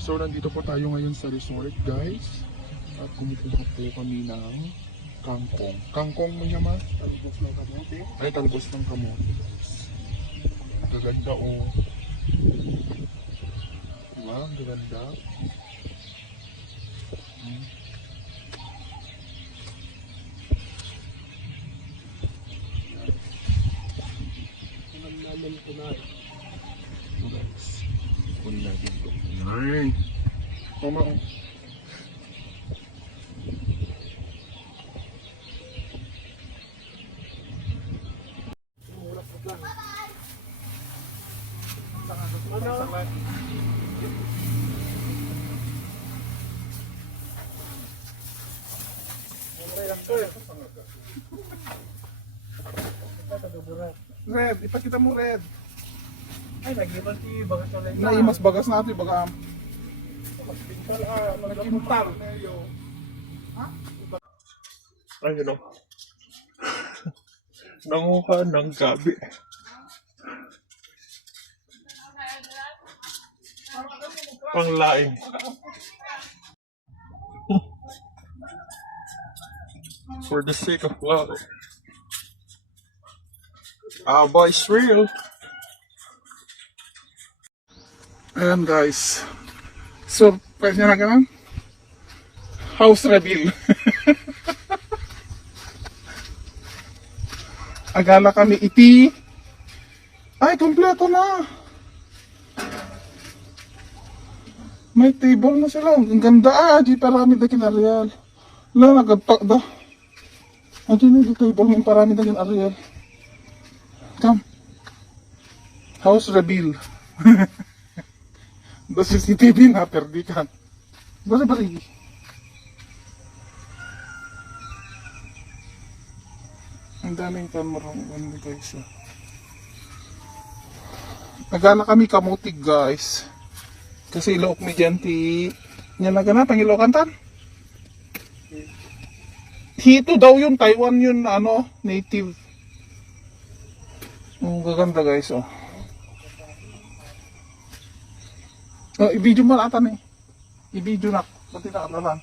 So nandito po tayo ngayon sa resort guys. At kumukuha po kami ng kangkong. Kangkong mo niya ma? Talbos ng kamote. Ay, talbos ng kamote guys. Gaganda oh. Diba? Gaganda. Namin kumain. So guys, kunin natin ito. Yan. Tama oh. Mura po lang. Red, ipakita mo red. Ay, nag-imas si Bagas ulit. Naimas bagas natin baga. Pintal, Nagkintal. Ayun o. Nanguha ng gabi. Panglaing. For the sake of love. Boys real. Ayan guys. Surprise nyo na ganun. House reveal. Agala kami iti. Ay, kompleto na. May table na sila. Ang ganda di parami na kinarial. Wala, nagagpak da. Adi na di table ng parami na kinarial. Come. House reveal. The CCTV na, perdikan. Bari-bari. Ang daming kamarang ano guys. Nagana kami kamutig guys. Kasi ilok mi dyan ti... Yan na gana, pangilokan tan? Hito daw yun, Taiwan yun, ano, native. Ang gaganda guys, oh. Oh, i-video mo natin eh. I-video na. Pati na lang.